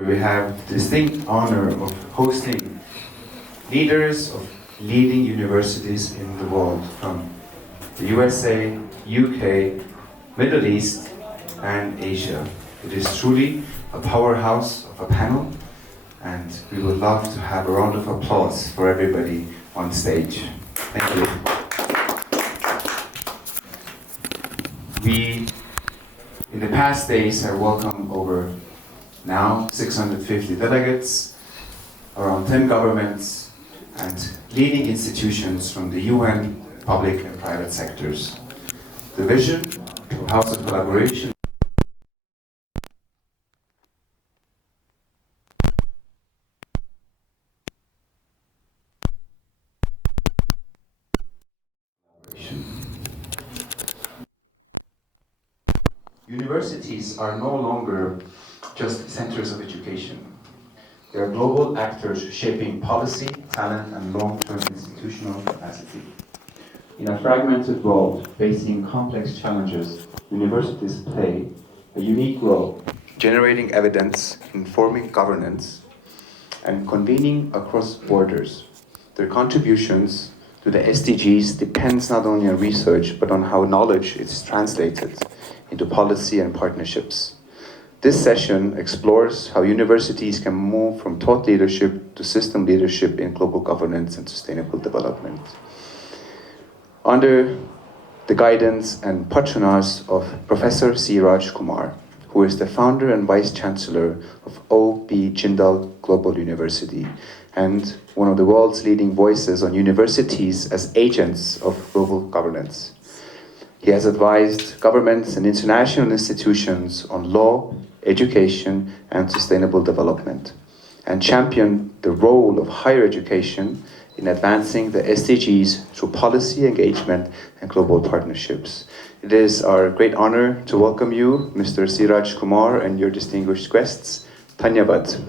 We have the distinct honor of hosting leaders of leading universities in the world from the USA, UK, Middle East, and Asia. It is truly a powerhouse of a panel, and we would love to have a round of applause for everybody on stage. Thank you. We, in the past days, have welcomed over now 650 delegates, around 10 governments, and leading institutions from the UN, public and private sectors. The vision of House of Collaboration Universities are no longer just centers of education. They are global actors shaping policy, talent, and long-term institutional capacity. In a fragmented world facing complex challenges, universities play a unique role, generating evidence, informing governance, and convening across borders. Their contributions to the SDGs depends not only on research, but on how knowledge is translated into policy and partnerships. This session explores how universities can move from thought leadership to system leadership in global governance and sustainable development. Under the guidance and patronage of Professor Siraj Kumar, who is the founder and vice chancellor of O.P. Jindal Global University and one of the world's leading voices on universities as agents of global governance. He has advised governments and international institutions on law, education, and sustainable development, and championed the role of higher education in advancing the SDGs through policy engagement and global partnerships. It is our great honor to welcome you, Mr. Siraj Kumar, and your distinguished guests. Dhanyavad.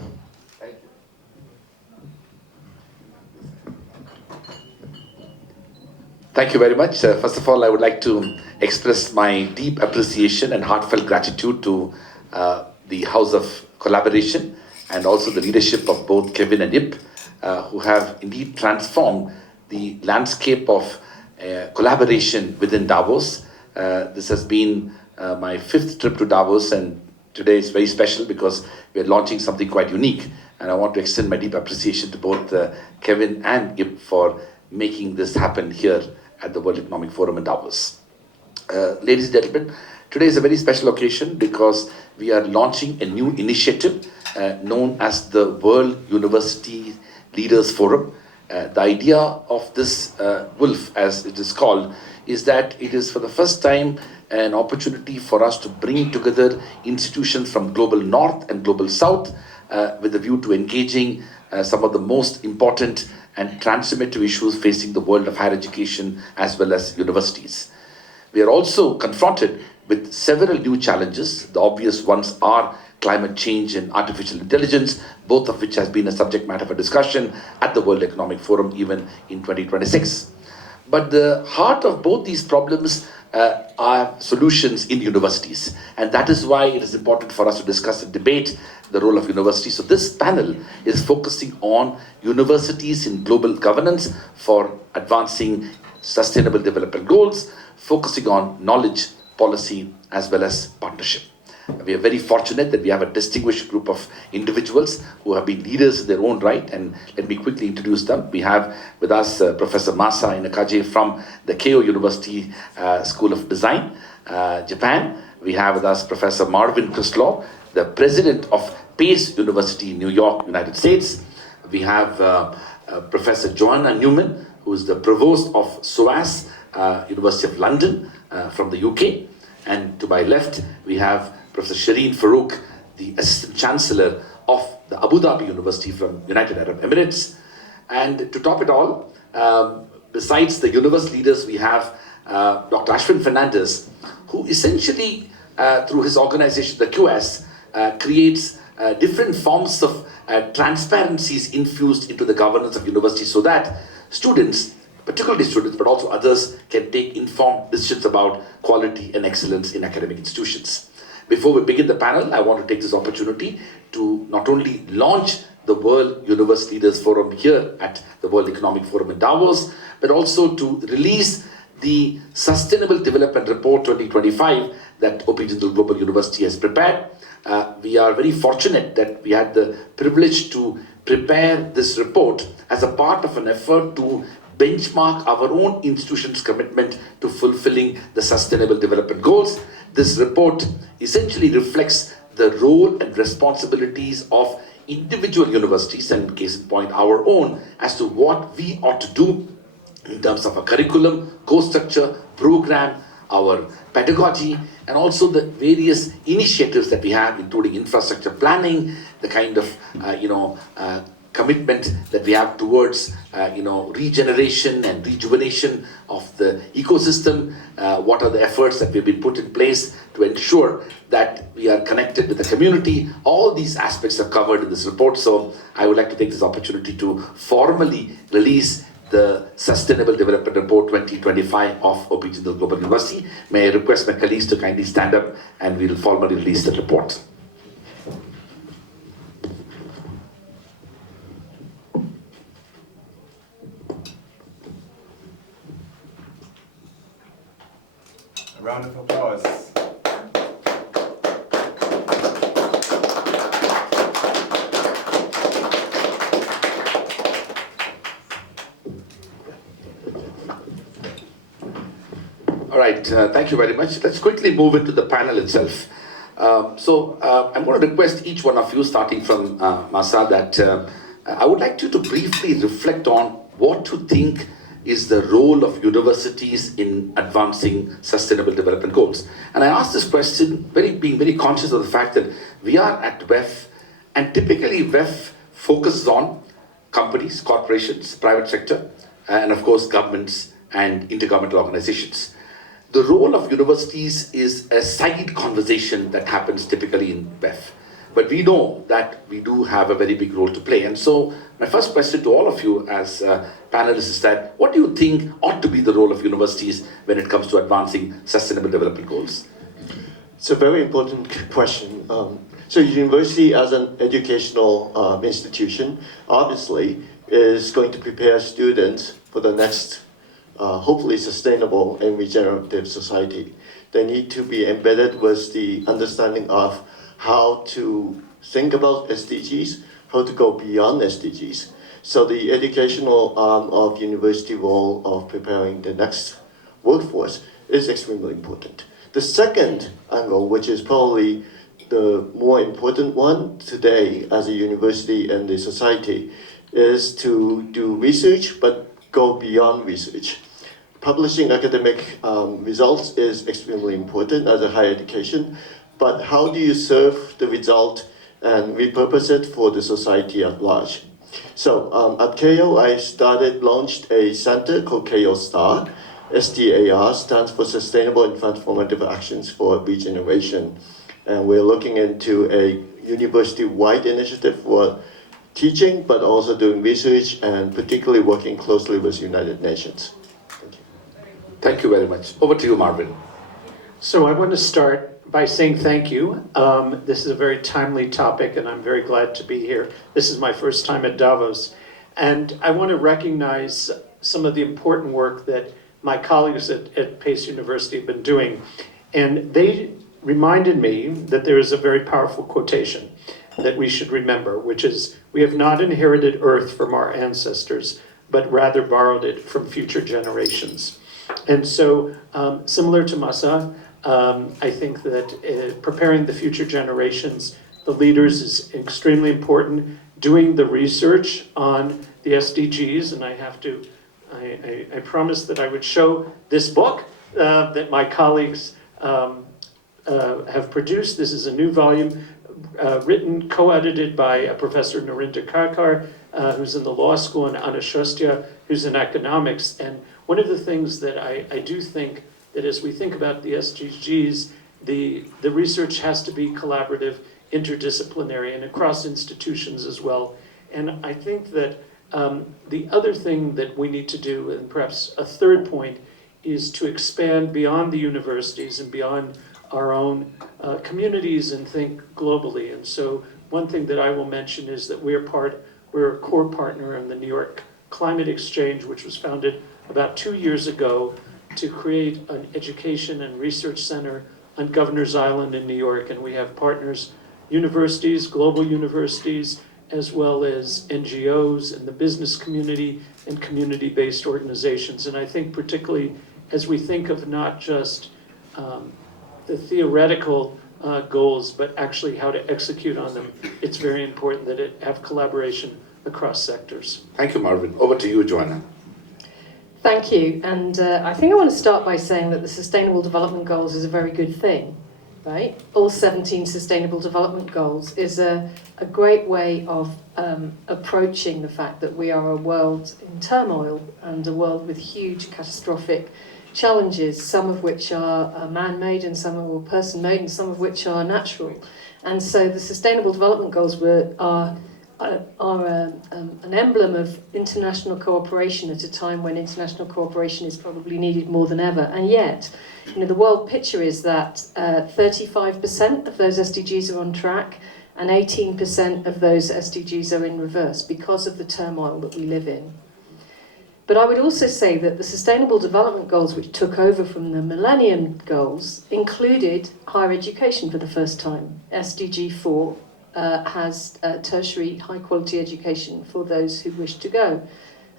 Thank you very much. First of all, I would like to express my deep appreciation and heartfelt gratitude to the House of Collaboration and also the leadership of both Kevin and Ip, who have indeed transformed the landscape of collaboration within Davos. This has been my 5th trip to Davos, and today is very special because we are launching something quite unique. And I want to extend my deep appreciation to both Kevin and Ip for making this happen here at the World Economic Forum in Davos. Ladies and gentlemen, today is a very special occasion because we are launching a new initiative known as the World University Leaders Forum. The idea of this WEF, as it is called, is that it is for the first time an opportunity for us to bring together institutions from global north and global south with a view to engaging some of the most important and transformative issues facing the world of higher education as well as universities. We are also confronted with several new challenges. The obvious ones are climate change and artificial intelligence, both of which has been a subject matter for discussion at the World Economic Forum even in 2026. But the heart of both these problems are solutions in universities. And that is why it is important for us to discuss and debate the role of universities. So this panel is focusing on universities in global governance for advancing sustainable development goals, focusing on knowledge, policy, as well as partnership. We are very fortunate that we have a distinguished group of individuals who have been leaders in their own right, and let me quickly introduce them. We have with us Professor Masa Inakaje from the Keio University School of Design, Japan. We have with us Professor Marvin Krislaw, the president of Pace University in New York, United States. We have Professor Joanna Newman, who is the provost of SOAS, University of London, from the UK. And to my left, we have Professor Shireen Farouk, the Assistant Chancellor of the Abu Dhabi University from United Arab Emirates. And to top it all, besides the university leaders, we have Dr. Ashwin Fernandez, who essentially, through his organization, the QS, creates different forms of transparencies infused into the governance of universities so that students, particularly students, but also others, can take informed decisions about quality and excellence in academic institutions. Before we begin the panel, I want to take this opportunity to not only launch the World Universe Leaders Forum here at the World Economic Forum in Davos, but also to release the Sustainable Development Report 2025 that OP Jindal Global University has prepared. We are very fortunate that we had the privilege to prepare this report as a part of an effort to benchmark our own institution's commitment to fulfilling the Sustainable Development Goals. This report essentially reflects the role and responsibilities of individual universities, and case in point our own, as to what we ought to do in terms of a curriculum, course structure, program, our pedagogy, and also the various initiatives that we have, including infrastructure planning, the kind of commitment that we have towards regeneration and rejuvenation of the ecosystem. What are the efforts that we've been put in place to ensure that we are connected with the community? All these aspects are covered in this report. So I would like to take this opportunity to formally release the Sustainable Development Report 2025 of OP Jindal Global University. May I request my colleagues to kindly stand up and we'll formally release the report. A round of applause. All right, thank you very much. Let's quickly move into the panel itself. I'm going to request each one of you, starting from Masa, that I would like you to briefly reflect on what you think is the role of universities in advancing sustainable development goals. And I ask this question being very conscious of the fact that we are at WEF, and typically WEF focuses on companies, corporations, private sector, and of course governments and intergovernmental organizations. The role of universities is a side conversation that happens typically in WEF. But we know that we do have a very big role to play. And so my first question to all of you as panelists is that, what do you think ought to be the role of universities when it comes to advancing sustainable development goals? It's a very important question. So university as an educational institution, obviously, is going to prepare students for the next hopefully sustainable and regenerative society. They need to be embedded with the understanding of how to think about SDGs, how to go beyond SDGs. So the educational arm of university role of preparing the next workforce is extremely important. The second angle, which is probably the more important one today as a university and the society, is to do research but go beyond research. Publishing academic results is extremely important as a higher education, but how do you serve the result and repurpose it for the society at large? So at KO, I launched a center called KO STAR. STAR stands for Sustainable and Transformative Actions for Regeneration. And we're looking into a university-wide initiative for teaching, but also doing research and particularly working closely with United Nations. Thank you. Thank you very much. Over to you, Marvin. So I want to start by saying thank you. This is a very timely topic, and I'm very glad to be here. This is my first time at Davos. And I want to recognize some of the important work that my colleagues at Pace University have been doing. And they reminded me that there is a very powerful quotation that we should remember, which is, "We have not inherited Earth from our ancestors, but rather borrowed it from future generations." And so, similar to Masa, I think that preparing the future generations, the leaders, is extremely important. Doing the research on the SDGs, and I promised that I would show this book that my colleagues have produced. This is a new volume written, co-edited by Professor Narinder Karkar, who's in the law school, and Anna Shostya, who's in economics. And one of the things that I do think that as we think about the SDGs, the research has to be collaborative, interdisciplinary, and across institutions as well. And I think that the other thing that we need to do, and perhaps a third point, is to expand beyond the universities and beyond our own communities and think globally. And so one thing that I will mention is that we're a core partner in the New York Climate Exchange, which was founded about 2 years ago to create an education and research center on Governor's Island in New York. And we have partners, universities, global universities, as well as NGOs and the business community and community-based organizations. And I think particularly as we think of not just the theoretical goals, but actually how to execute on them, it's very important that it have collaboration across sectors. Thank you, Marvin. Over to you, Joanna. Thank you. And I think I want to start by saying that the Sustainable Development Goals is a very good thing, right? All 17 Sustainable Development Goals is a great way of approaching the fact that we are a world in turmoil and a world with huge catastrophic challenges, some of which are man-made and some are person-made and some of which are natural. And so the Sustainable Development Goals are an emblem of international cooperation at a time when international cooperation is probably needed more than ever. And yet, the world picture is that 35% of those SDGs are on track and 18% of those SDGs are in reverse because of the turmoil that we live in. But I would also say that the Sustainable Development Goals, which took over from the Millennium Goals, included higher education for the first time. SDG 4 has tertiary high-quality education for those who wish to go.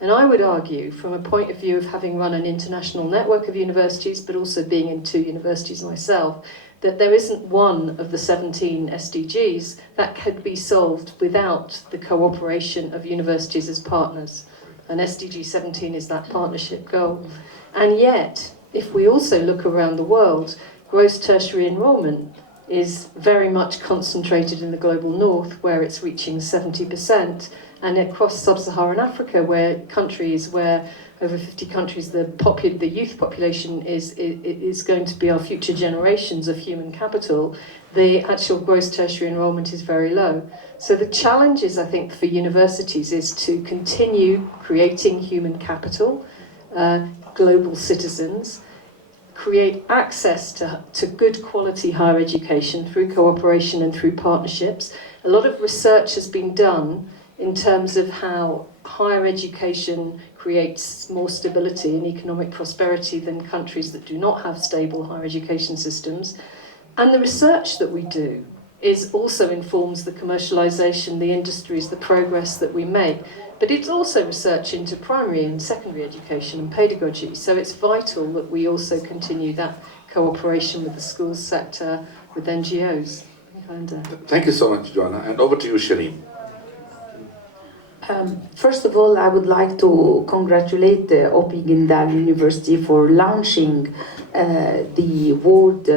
And I would argue, from a point of view of having run an international network of universities, but also being in 2 universities myself, that there isn't one of the 17 SDGs that could be solved without the cooperation of universities as partners. And SDG 17 is that partnership goal. And yet, if we also look around the world, gross tertiary enrollment is very much concentrated in the global north, where it's reaching 70%, and across sub-Saharan Africa, where over 50 countries, the youth population is going to be our future generations of human capital, the actual gross tertiary enrollment is very low. So the challenges, I think, for universities is to continue creating human capital, global citizens, create access to good quality higher education through cooperation and through partnerships. A lot of research has been done in terms of how higher education creates more stability and economic prosperity than countries that do not have stable higher education systems. And the research that we do also informs the commercialization, the industries, the progress that we make. But it's also research into primary and secondary education and pedagogy. So it's vital that we also continue that cooperation with the schools sector, with NGOs. Thank you so much, Joanna. And over to you, Shireen. First of all, I would like to congratulate Opingindal University for launching the World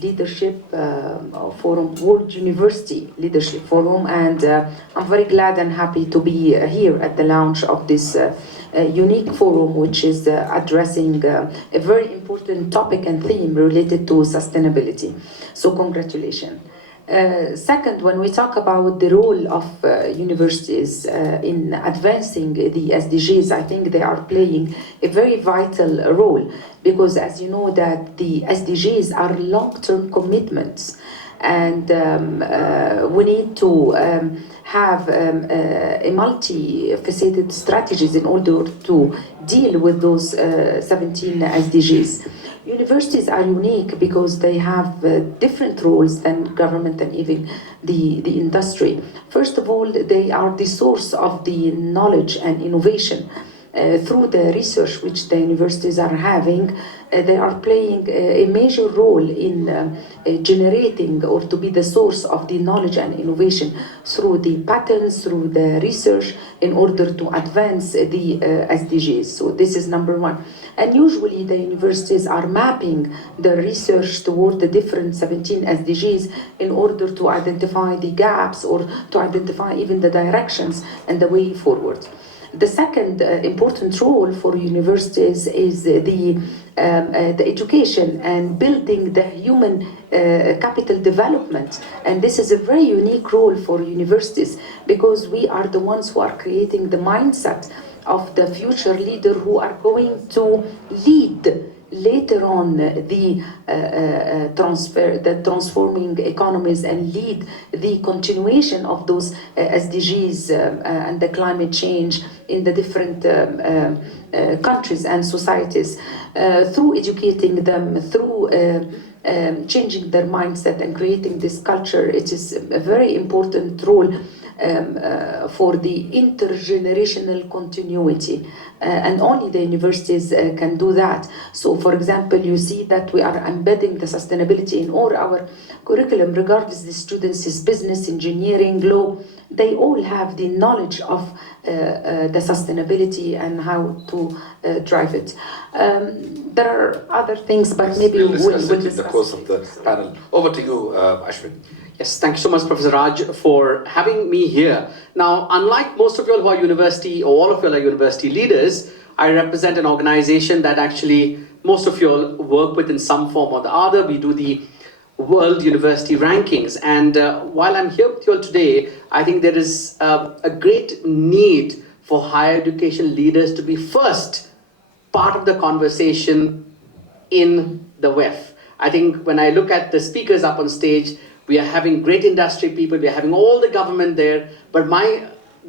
Leadership Forum, World University Leadership Forum, and I'm very glad and happy to be here at the launch of this unique forum, which is addressing a very important topic and theme related to sustainability. So congratulations. Second, when we talk about the role of universities in advancing the SDGs, I think they are playing a very vital role, because as you know that the SDGs are long-term commitments, and we need to have a multifaceted strategies in order to deal with those 17 SDGs. Universities are unique because they have different roles than government and even the industry. First of all, they are the source of the knowledge and innovation. Through the research which the universities are having, they are playing a major role in generating or to be the source of the knowledge and innovation through the patents, through the research, in order to advance the SDGs. So this is number one. And usually the universities are mapping the research toward the different 17 SDGs in order to identify the gaps or to identify even the directions and the way forward. The second important role for universities is the education and building the human capital development. And this is a very unique role for universities, because we are the ones who are creating the mindset of the future leader who are going to lead later on the transforming economies and lead the continuation of those SDGs and the climate change in the different countries and societies through educating them, through changing their mindset and creating this culture. It is a very important role for the intergenerational continuity, and only the universities can do that. So, for example, you see that we are embedding the sustainability in all our curriculum, regardless the students is business, engineering, law. They all have the knowledge of the sustainability and how to drive it. There are other things, but maybe we'll we'll discuss it in discuss the course of the panel. Over to you, Ashwin. Yes, thank you so much, Professor Raj, for having me here. Now, unlike most of you all who are university, or all of you all are university leaders, I represent an organization that actually most of you all work with in some form or the other. We do the World University Rankings. And while I'm here with you all today, I think there is a great need for higher education leaders to be first part of the conversation in the WEF. I think when I look at the speakers up on stage, we are having great industry people, we are having all the government there, but my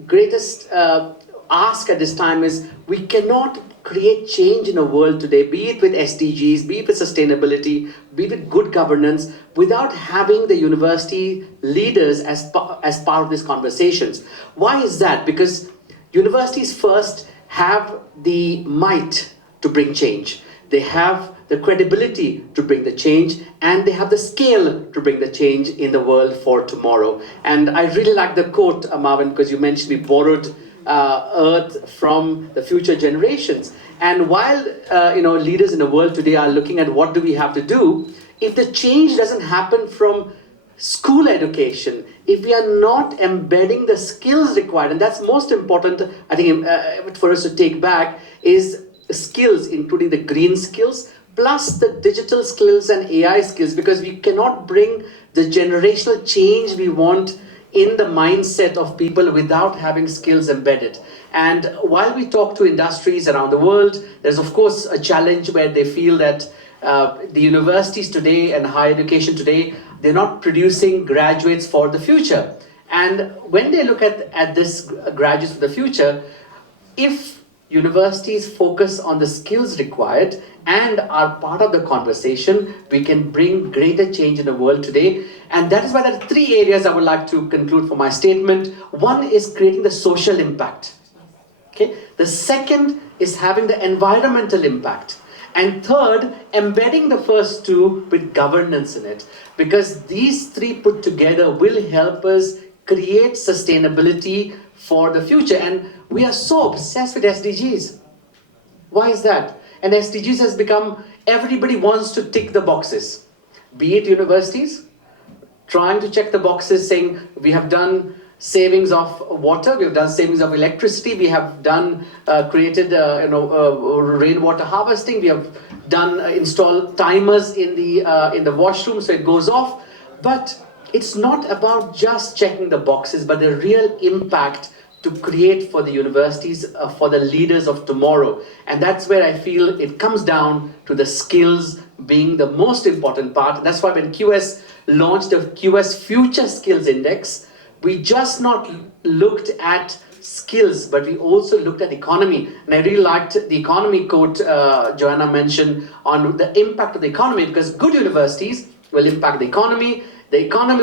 greatest ask at this time is we cannot create change in a world today, be it with SDGs, be it with sustainability, be it with good governance, without having the university leaders as part of these conversations. Why is that? Because universities first have the might to bring change. They have the credibility to bring the change, and they have the scale to bring the change in the world for tomorrow. And I really like the quote, Marvin, because you mentioned we borrowed Earth from the future generations. And while leaders in the world today are looking at what do we have to do, if the change doesn't happen from school education, if we are not embedding the skills required, and that's most important, I think, for us to take back, is skills, including the green skills, plus the digital skills and AI skills, because we cannot bring the generational change we want in the mindset of people without having skills embedded. And while we talk to industries around the world, there's of course a challenge where they feel that the universities today and higher education today, they're not producing graduates for the future. And when they look at this graduates for the future, if universities focus on the skills required and are part of the conversation, we can bring greater change in the world today. And that is why there are three areas I would like to conclude for my statement. One is creating the social impact. Okay. The second is having the environmental impact. And third, embedding the first two with governance in it. Because these three put together will help us create sustainability for the future. And we are so obsessed with SDGs. Why is that? And SDGs has become, everybody wants to tick the boxes. Be it universities, trying to check the boxes saying we have done savings of water, we have done savings of electricity, we have done created rainwater harvesting, we have done installed timers in the washroom so it goes off. But it's not about just checking the boxes, but the real impact to create for the universities, for the leaders of tomorrow. And that's where I feel it comes down to the skills being the most important part. And that's why when QS launched the QS Future Skills Index, we just not looked at skills, but we also looked at economy. And I really liked the economy quote Joanna mentioned on the impact of the economy, because good universities will impact the economy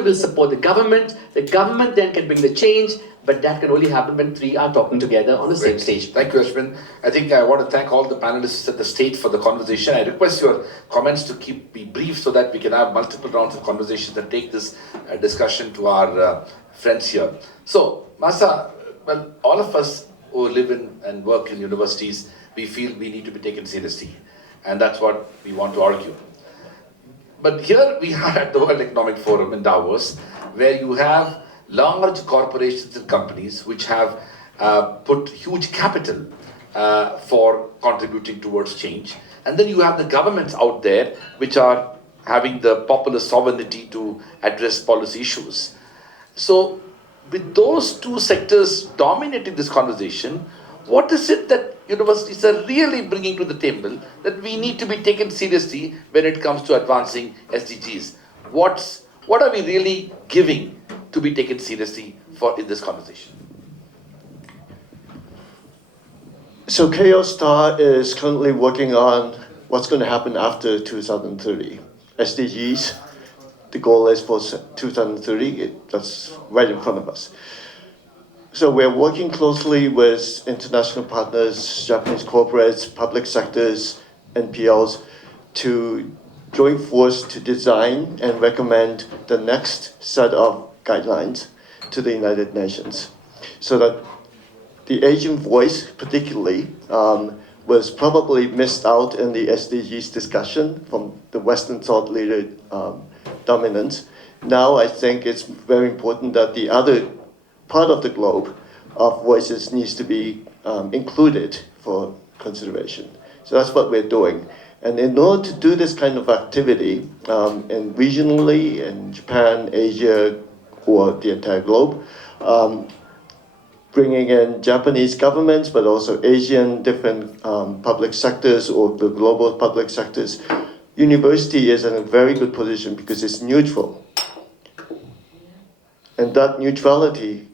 will support the government then can bring the change, but that can only happen when three are talking together on the same stage. Thank you, Ashwin. I think I want to thank all the panelists at the stage for the conversation. I request your comments to be brief so that we can have multiple rounds of conversations and take this discussion to our friends here. So, Masa, well, all of us who live in and work in universities, we feel we need to be taken seriously. And that's what we want to argue. But here we are at the World Economic Forum in Davos, where you have large corporations and companies which have put huge capital for contributing towards change. And then you have the governments out there which are having the popular sovereignty to address policy issues. So with those two sectors dominating this conversation, what is it that universities are really bringing to the table that we need to be taken seriously when it comes to advancing SDGs? What are we really giving to be taken seriously in this conversation? So KO Star is currently working on what's going to happen after 2030. SDGs, the goal is for 2030, that's right in front of us. So we're working closely with international partners, Japanese corporates, public sectors, NPOs, to join force to design and recommend the next set of guidelines to the United Nations, so that the Asian voice, particularly, was probably missed out in the SDGs discussion from the Western thought leader dominance. Now I think it's very important that the other part of the globe of voices needs to be included for consideration. So that's what we're doing. And in order to do this kind of activity, and regionally in Japan, Asia, or the entire globe, bringing in Japanese governments, but also Asian different public sectors or the global public sectors, university is in a very good position because it's neutral. And that neutrality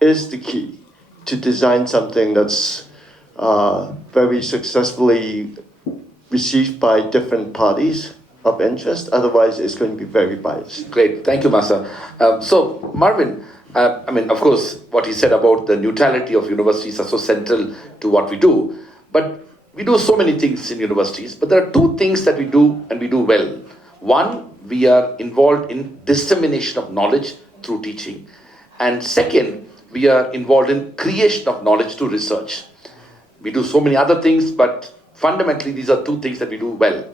is the key to design something that's very successfully received by different parties of interest. Otherwise, it's going to be very biased. Great, thank you, Masa. So, Marvin, of course, what he said about the neutrality of universities are so central to what we do. But we do so many things in universities, but there are two things that we do and we do well. One, we are involved in dissemination of knowledge through teaching. And second, we are involved in creation of knowledge through research. We do so many other things, but fundamentally, these are two things that we do well.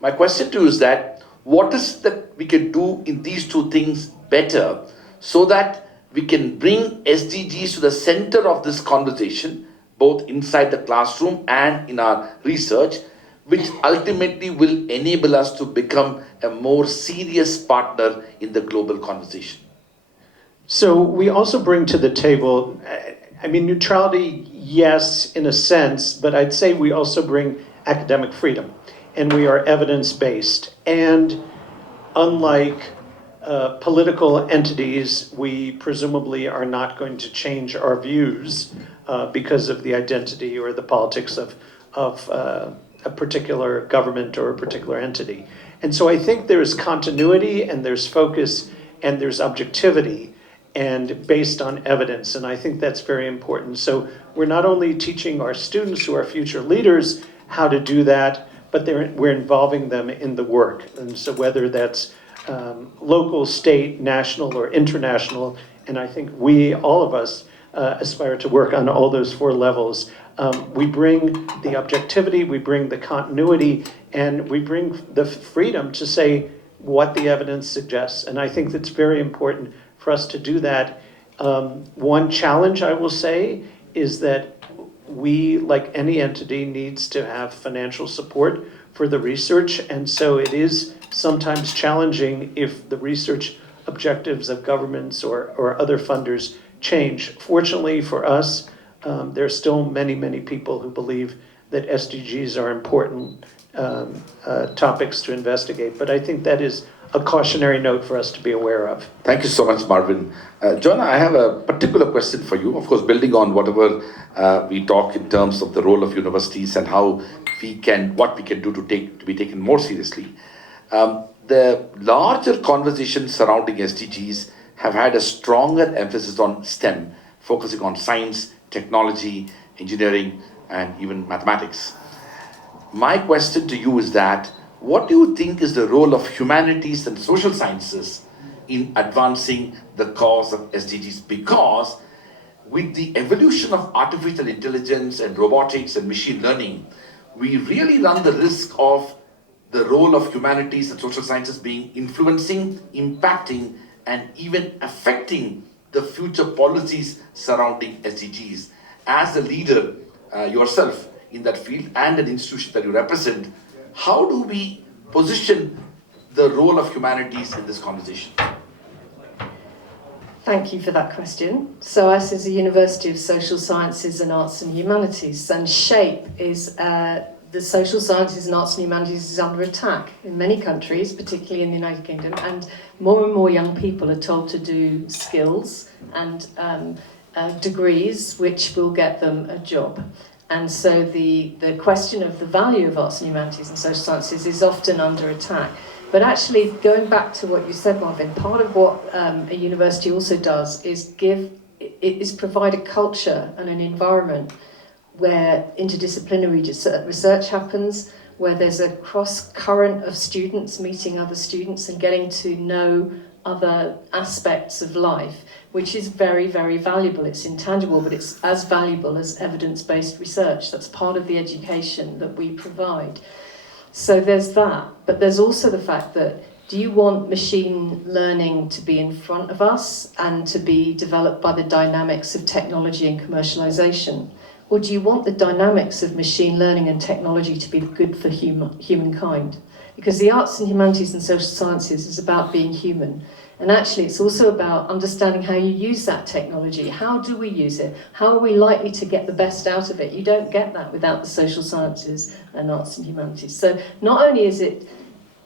My question to you is that, what is that we can do in these two things better so that we can bring SDGs to the center of this conversation, both inside the classroom and in our research, which ultimately will enable us to become a more serious partner in the global conversation? So we also bring to the table, neutrality, yes, in a sense, but I'd say we also bring academic freedom, and we are evidence-based. And unlike political entities, we presumably are not going to change our views because of the identity or the politics of a particular government or a particular entity. And so I think there's continuity and there's focus and there's objectivity and based on evidence, and I think that's very important. So we're not only teaching our students who are future leaders how to do that, but we're involving them in the work. And so whether that's local, state, national, or international, and I think all of us, aspire to work on all those four levels. We bring the objectivity, we bring the continuity, and we bring the freedom to say what the evidence suggests. And I think that's very important for us to do that. One challenge, I will say, is that we, like any entity, needs to have financial support for the research, and so it is sometimes challenging if the research objectives of governments or other funders change. Fortunately for us, there are still many, many people who believe that SDGs are important topics to investigate, but I think that is a cautionary note for us to be aware of. Thank you so much, Marvin. Joanna, I have a particular question for you, of course, building on whatever we talk in terms of the role of universities and how what we can do to be taken more seriously. The larger conversations surrounding SDGs have had a stronger emphasis on STEM, focusing on science, technology, engineering, and even mathematics. My question to you is that, what do you think is the role of humanities and social sciences in advancing the cause of SDGs? Because with the evolution of artificial intelligence and robotics and machine learning, we really run the risk of the role of humanities and social sciences being influencing, impacting, and even affecting the future policies surrounding SDGs. As a leader yourself in that field and an institution that you represent, how do we position the role of humanities in this conversation? Thank you for that question. So us is a University of Social Sciences and Arts and Humanities, and SHAPE is the Social Sciences and Arts and Humanities is under attack in many countries, particularly in the United Kingdom, and more young people are told to do skills and degrees which will get them a job. And so the question of the value of arts and humanities and social sciences is often under attack. But actually, going back to what you said, Marvin, part of what a university also does is provide a culture and an environment where interdisciplinary research happens, where there's a cross current of students meeting other students and getting to know other aspects of life, which is very, very valuable. It's intangible, but it's as valuable as evidence-based research. That's part of the education that we provide. So there's that, but there's also the fact that, do you want machine learning to be in front of us and to be developed by the dynamics of technology and commercialization? Or do you want the dynamics of machine learning and technology to be good for humankind? Because the arts and humanities and social sciences is about being human. And actually, it's also about understanding how you use that technology. How do we use it? How are we likely to get the best out of it? You don't get that without the social sciences and arts and humanities. So not only is it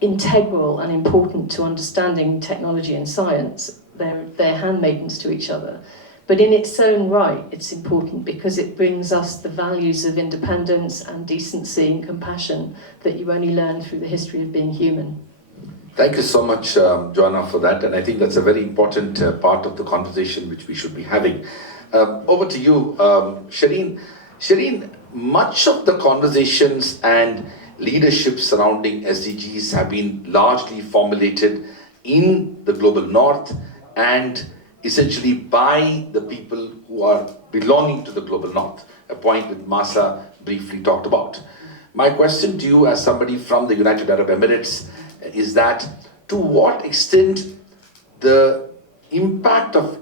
integral and important to understanding technology and science, they're handmaidens to each other, but in its own right, it's important because it brings us the values of independence and decency and compassion that you only learn through the history of being human. Thank you so much, Joanna, for that. And I think that's a very important part of the conversation which we should be having. Over to you, Shireen. Shireen, much of the conversations and leadership surrounding SDGs have been largely formulated in the global north and essentially by the people who are belonging to the global north, a point that Masa briefly talked about. My question to you as somebody from the United Arab Emirates is that to what extent the impact of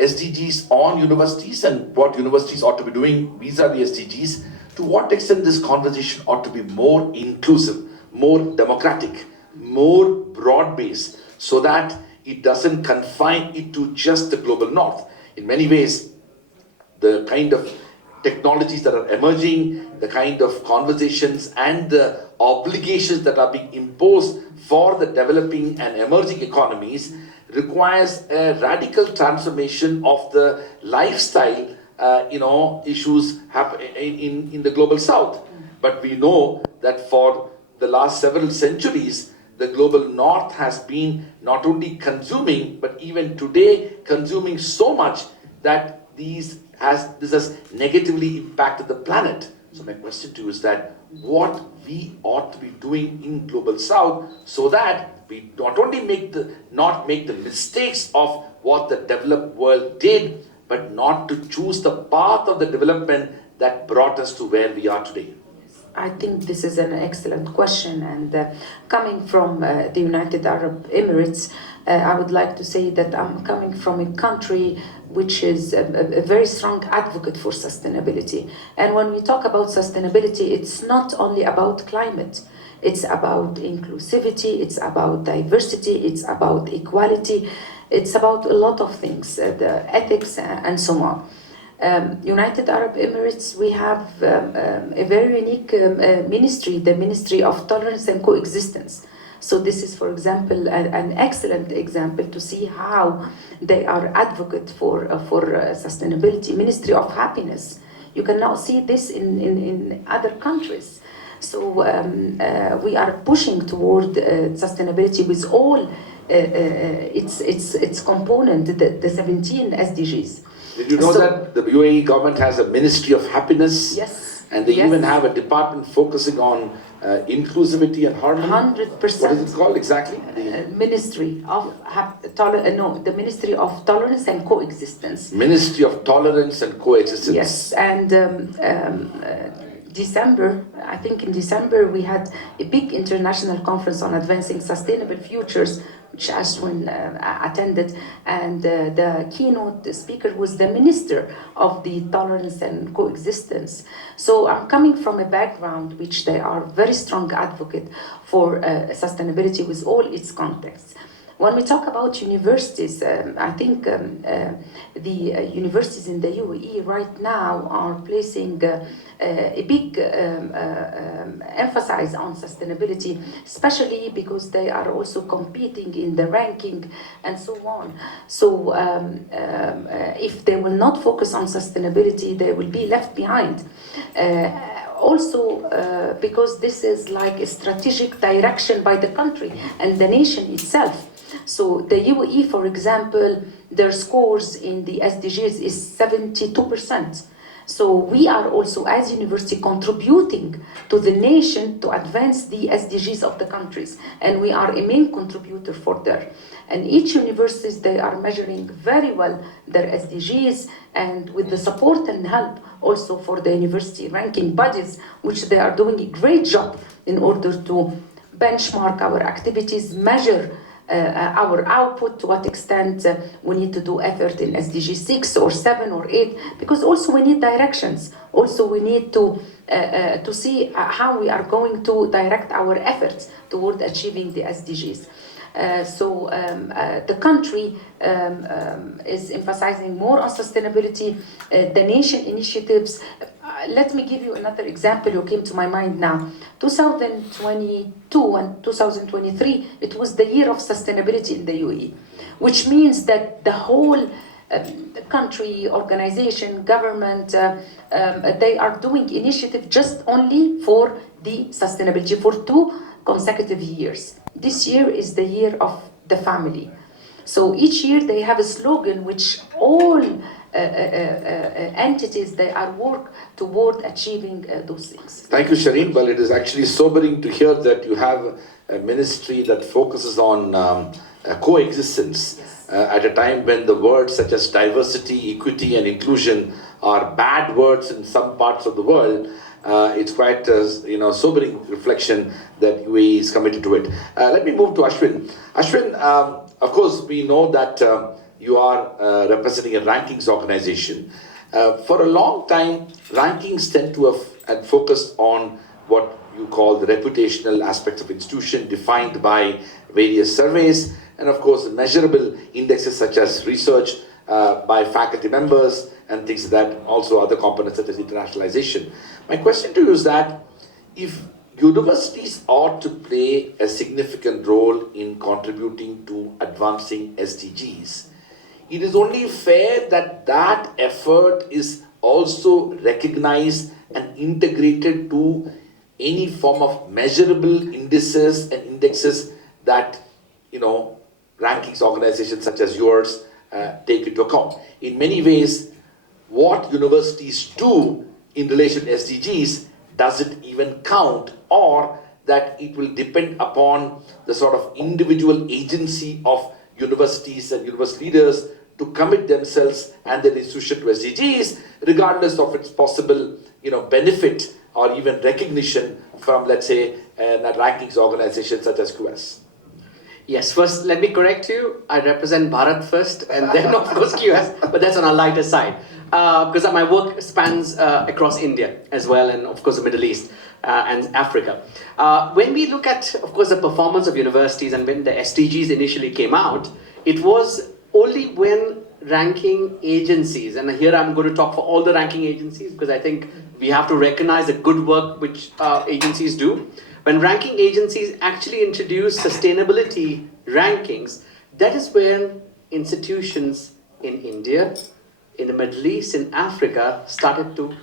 SDGs on universities and what universities ought to be doing vis-a-vis SDGs, to what extent this conversation ought to be more inclusive, more democratic, more broad-based, so that it doesn't confine it to just the global north. In many ways, the kind of technologies that are emerging, the kind of conversations and the obligations that are being imposed for the developing and emerging economies requires a radical transformation of the lifestyle issues in the global south. But we know that for the last several centuries, the global north has been not only consuming, but even today consuming so much that this has negatively impacted the planet. So my question to you is that what we ought to be doing in global south so that we not only not make the mistakes of what the developed world did, but not to choose the path of the development that brought us to where we are today. I think this is an excellent question, and coming from the United Arab Emirates, I would like to say that I'm coming from a country which is a very strong advocate for sustainability. And when we talk about sustainability, it's not only about climate. It's about inclusivity, it's about diversity, it's about equality, it's about a lot of things, the ethics and so on. United Arab Emirates, we have a very unique ministry, the Ministry of Tolerance and Coexistence. So this is, for example, an excellent example to see how they are advocate for sustainability. Ministry of Happiness. You can now see this in other countries. So we are pushing toward sustainability with all its component, the 17 SDGs. Did you know that the UAE government has a Ministry of Happiness? Yes. And they even have a department focusing on inclusivity and harmony. 100%. What is it called exactly? Ministry of the Ministry of Tolerance and Coexistence. Ministry of Tolerance and Coexistence. Yes, and December, I think in December we had a big international conference on advancing sustainable futures, which Ashwin attended, and the keynote speaker was the Minister of the Tolerance and Coexistence. So I'm coming from a background which they are very strong advocate for sustainability with all its contexts. When we talk about universities, I think the universities in the UAE right now are placing a big emphasis on sustainability, especially because they are also competing in the ranking and so on. So if they will not focus on sustainability, they will be left behind. Also, because this is like a strategic direction by the country and the nation itself. So the UAE, for example, their scores in the SDGs is 72%. So we are also, as university, contributing to the nation to advance the SDGs of the countries, and we are a main contributor for that. And each universities, they are measuring very well their SDGs, and with the support and help also for the university ranking bodies, which they are doing a great job in order to benchmark our activities, measure our output, to what extent we need to do effort in SDG 6 or 7 or 8, because also we need directions. Also we need to see how we are going to direct our efforts toward achieving the SDGs. So the country is emphasizing more on sustainability, the nation initiatives. Let me give you another example who came to my mind now. 2022 and 2023, it was the year of sustainability in the UAE, which means that the whole country, organization, government, they are doing initiative just only for the sustainability for 2 consecutive years. This year is the year of the family. So each year they have a slogan which all entities, they are work toward achieving those things. Thank you, Shireen. Well, it is actually sobering to hear that you have a ministry that focuses on coexistence. Yes. At a time when the words such as diversity, equity and inclusion are bad words in some parts of the world. It's quite a sobering reflection that UAE is committed to it. Let me move to Ashwin. Ashwin, of course, we know that you are representing a rankings organization. For a long time, rankings tend to have focused on what you call the reputational aspects of institution defined by various surveys, and of course measurable indexes such as research by faculty members and things like that, also other components such as internationalization. My question to you is that if universities ought to play a significant role in contributing to advancing SDGs, it is only fair that that effort is also recognized and integrated to any form of measurable indices and indexes that, rankings organizations such as yours take into account. In many ways, what universities do in relation to SDGs doesn't even count, or that it will depend upon the sort of individual agency of universities and university leaders to commit themselves and their institution to SDGs, regardless of its possible, benefit or even recognition from, let's say, a rankings organization such as QS. Yes, first let me correct you. I represent Bharat first and then of course QS, but that's on a lighter side. Because my work spans across India as well, and of course the Middle East and Africa. When we look at, of course, the performance of universities and when the SDGs initially came out, it was only when ranking agencies, and here I'm going to talk for all the ranking agencies because I think we have to recognize the good work which agencies do. When ranking agencies actually introduce sustainability rankings, that is when institutions in India, in the Middle East, in Africa, started to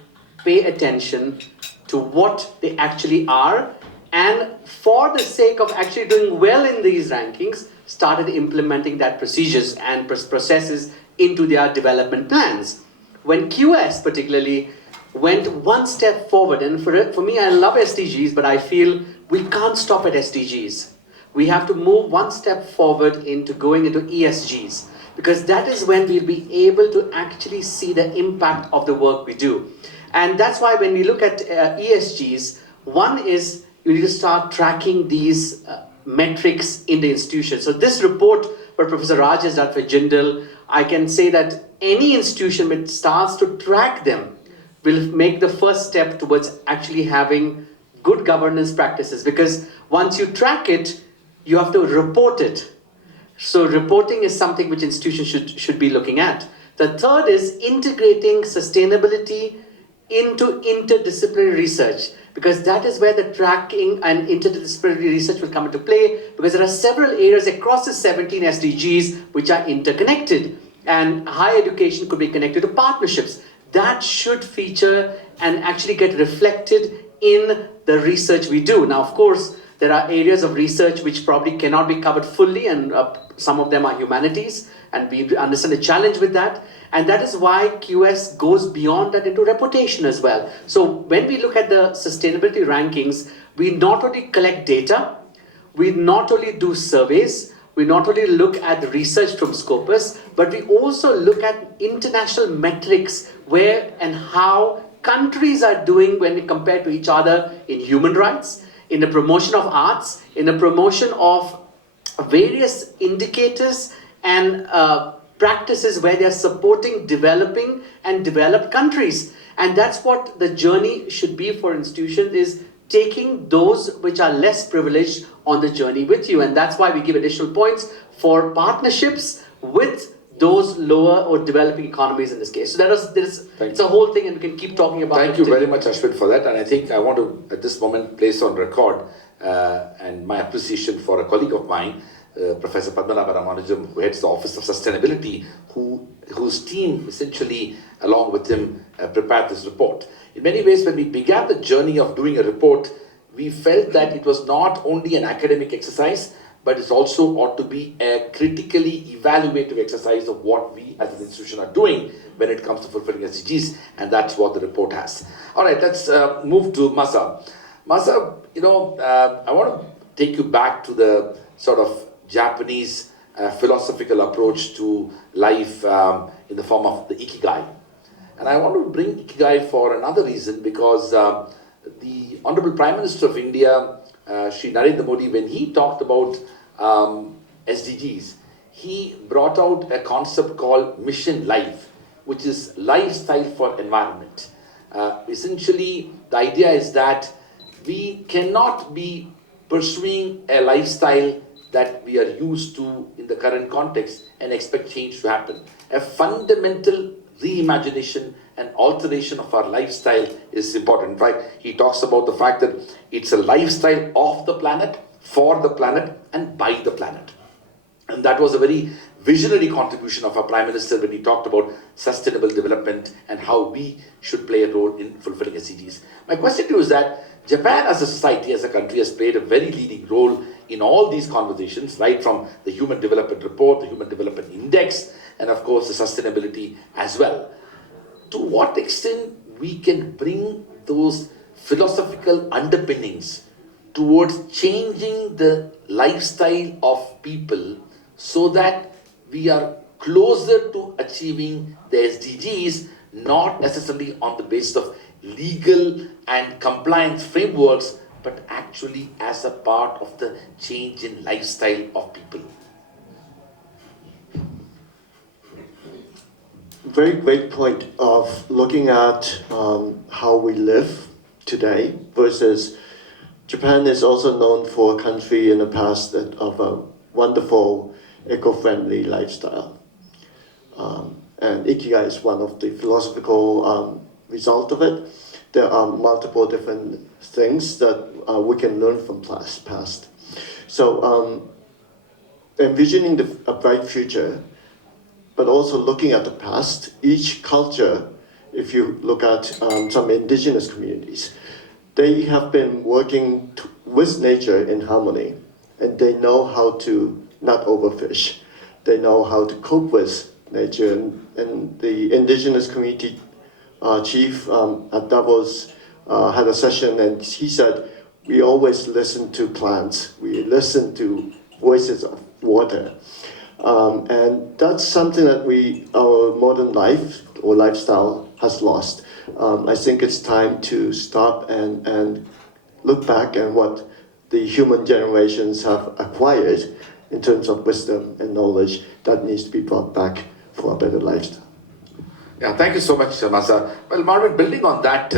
pay attention to what they actually are, and for the sake of actually doing well in these rankings, started implementing that procedures and processes into their development plans. When QS particularly went one step forward, and for me, I love SDGs, but I feel we can't stop at SDGs. We have to move one step forward into going into ESGs, because that is when we'll be able to actually see the impact of the work we do. And that's why when we look at ESGs, one is you need to start tracking these metrics in the institution. So this report, what Professor Raj has done for Jindal, I can say that any institution which starts to track them will make the first step towards actually having good governance practices, because once you track it, you have to report it. So reporting is something which institutions should be looking at. The third is integrating sustainability into interdisciplinary research, because that is where the tracking and interdisciplinary research will come into play, because there are several areas across the 17 SDGs which are interconnected, and higher education could be connected to partnerships. That should feature and actually get reflected in the research we do. Now, of course, there are areas of research which probably cannot be covered fully, and some of them are humanities, and we understand the challenge with that. And that is why QS goes beyond that into reputation as well. So when we look at the sustainability rankings, we not only collect data, we not only do surveys, we not only look at the research from Scopus, but we also look at international metrics where and how countries are doing when we compare to each other in human rights, in the promotion of arts, in the promotion of various indicators and practices where they are supporting developing and developed countries. And that's what the journey should be for institutions, is taking those which are less privileged on the journey with you. And that's why we give additional points for partnerships with those lower or developing economies in this case. So it's a whole thing, and we can keep talking about it. Thank you very much, Ashwin, for that. And I think I want to, at this moment, place on record and my appreciation for a colleague of mine, Professor Padmanabha Ramanujam, who heads the Office of Sustainability, whose team essentially, along with him, prepared this report. In many ways, when we began the journey of doing a report, we felt that it was not only an academic exercise, but it also ought to be a critically evaluative exercise of what we as an institution are doing when it comes to fulfilling SDGs, and that's what the report has. All right, let's move to Masa. Masa, I want to take you back to the sort of Japanese philosophical approach to life in the form of the Ikigai. And I want to bring Ikigai for another reason, because the Honorable Prime Minister of India, Shri Narendra Modi, when he talked about SDGs, he brought out a concept called Mission Life, which is lifestyle for environment. Essentially, the idea is that we cannot be pursuing a lifestyle that we are used to in the current context and expect change to happen. A fundamental reimagination and alteration of our lifestyle is important. In fact, he talks about the fact that it's a lifestyle of the planet, for the planet, and by the planet. And that was a very visionary contribution of our Prime Minister when he talked about sustainable development and how we should play a role in fulfilling SDGs. My question to you is that Japan as a society, as a country, has played a very leading role in all these conversations, right from the Human Development Report, the Human Development Index, and of course the sustainability as well. To what extent we can bring those philosophical underpinnings towards changing the lifestyle of people so that we are closer to achieving the SDGs, not necessarily on the basis of legal and compliance frameworks, but actually as a part of the change in lifestyle of people. Very great point of looking at how we live today versus Japan is also known for a country in the past that of a wonderful eco-friendly lifestyle. And Ikigai is one of the philosophical result of it. There are multiple different things that we can learn from past. So envisioning a bright future, but also looking at the past, each culture, if you look at some indigenous communities, they have been working with nature in harmony, and they know how to not overfish. They know how to cope with nature, and the indigenous community chief at Davos had a session, and he said, we always listen to plants, we listen to voices of water. And that's something that our modern life or lifestyle has lost. I think it's time to stop and look back at what the human generations have acquired in terms of wisdom and knowledge that needs to be brought back for a better lifestyle. Yeah, thank you so much, Masa. Well, Marvin, building on that,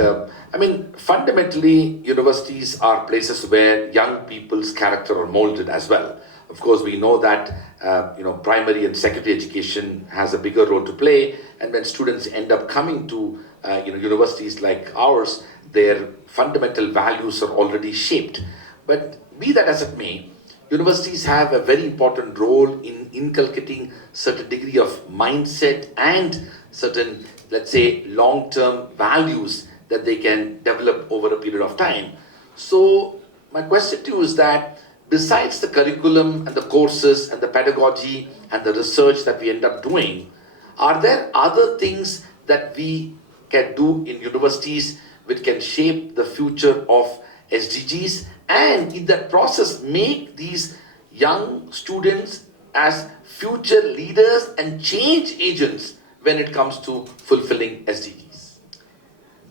fundamentally, universities are places where young people's character are molded as well. Of course, we know that primary and secondary education has a bigger role to play, and when students end up coming to universities like ours, their fundamental values are already shaped. But be that as it may, universities have a very important role in inculcating certain degree of mindset and certain, let's say, long-term values that they can develop over a period of time. So my question to you is that besides the curriculum and the courses and the pedagogy and the research that we end up doing, are there other things that we can do in universities which can shape the future of SDGs, and in that process make these young students as future leaders and change agents when it comes to fulfilling SDGs?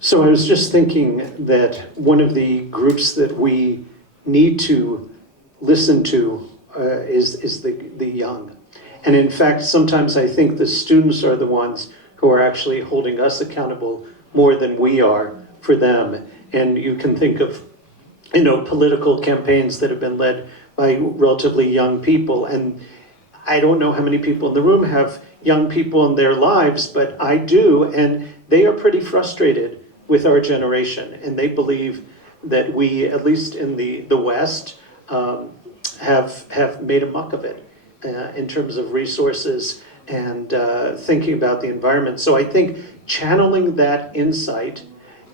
So I was just thinking that one of the groups that we need to listen to is the young. And in fact, sometimes I think the students are the ones who are actually holding us accountable more than we are for them. And you can think of, political campaigns that have been led by relatively young people. And I don't know how many people in the room have young people in their lives, but I do, and they are pretty frustrated with our generation. And they believe that we, at least in the West, have made a muck of it in terms of resources and thinking about the environment. So I think channeling that insight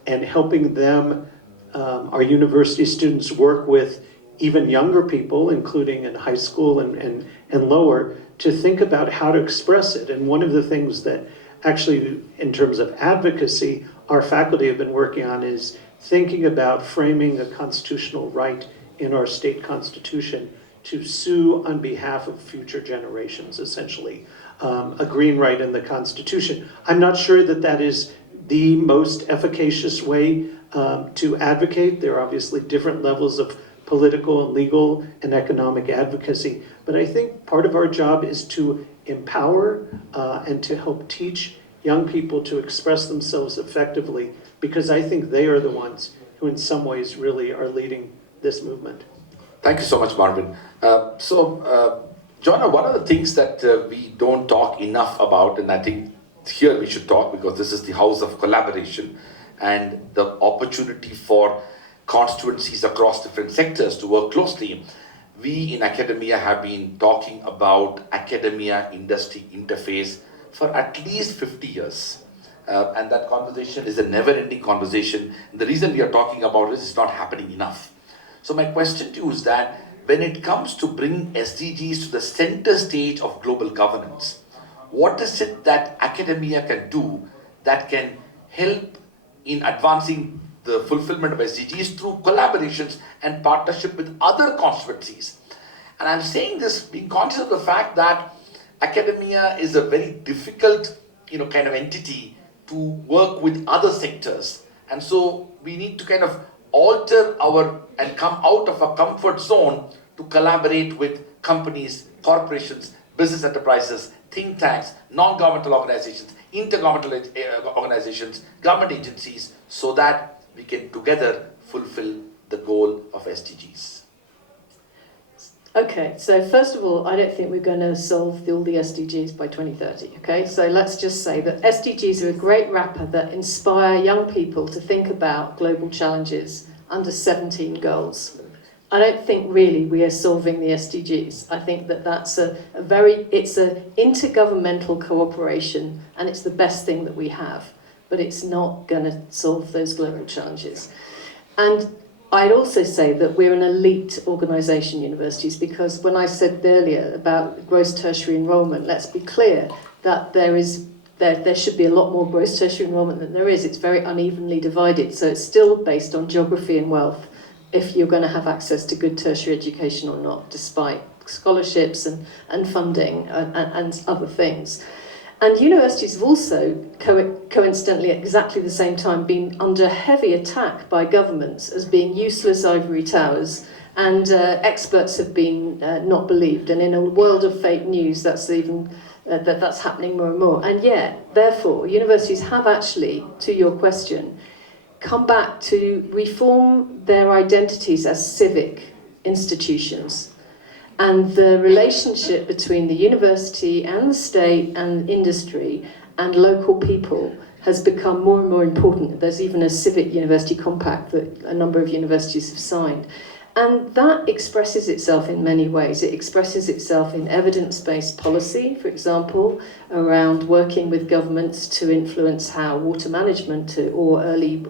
and helping them, our university students, work with even younger people, including in high school and lower, to think about how to express it. And one of the things that actually, in terms of advocacy, our faculty have been working on is thinking about framing a constitutional right in our state constitution to sue on behalf of future generations, essentially. A green right in the Constitution. I'm not sure that that is the most efficacious way to advocate. There are obviously different levels of political and legal and economic advocacy, but I think part of our job is to empower and to help teach young people to express themselves effectively, because I think they are the ones who in some ways really are leading this movement. Thank you so much, Marvin. Joanna, one of the things that we don't talk enough about, and I think here we should talk because this is the house of collaboration and the opportunity for constituencies across different sectors to work closely. We in academia have been talking about academia-industry interface for at least 50 years. And that conversation is a never-ending conversation. And the reason we are talking about this is not happening enough. So my question to you is that when it comes to bringing SDGs to the center stage of global governance, what is it that academia can do that can help in advancing the fulfillment of SDGs through collaborations and partnership with other constituencies? And I'm saying this being conscious of the fact that academia is a very difficult, kind of entity to work with other sectors. And so we need to kind of alter and come out of our comfort zone to collaborate with companies, corporations, business enterprises, think tanks, non-governmental organizations, intergovernmental organizations, government agencies, so that we can together fulfill the goal of SDGs. Okay, so first of all, I don't think we're going to solve all the SDGs by 2030, okay? So let's just say that SDGs are a great wrapper that inspire young people to think about global challenges under 17 goals. I don't think really we are solving the SDGs. I think that that's it's an intergovernmental cooperation, and it's the best thing that we have, but it's not going to solve those global challenges. And I'd also say that we're an elite organisation, universities, because when I said earlier about gross tertiary enrolment, let's be clear that there should be a lot more gross tertiary enrolment than there is. It's very unevenly divided, so it's still based on geography and wealth if you're going to have access to good tertiary education or not, despite scholarships and funding and other things. And universities have also, coincidentally, at exactly the same time, been under heavy attack by governments as being useless ivory towers, and experts have been not believed. And in a world of fake news, that's happening more and more. And yet, therefore, universities have actually, to your question, come back to reform their identities as civic institutions. And the relationship between the university and the state and industry and local people has become more and more important. There's even a civic university compact that a number of universities have signed. And that expresses itself in many ways. It expresses itself in evidence-based policy, for example, around working with governments to influence how water management or early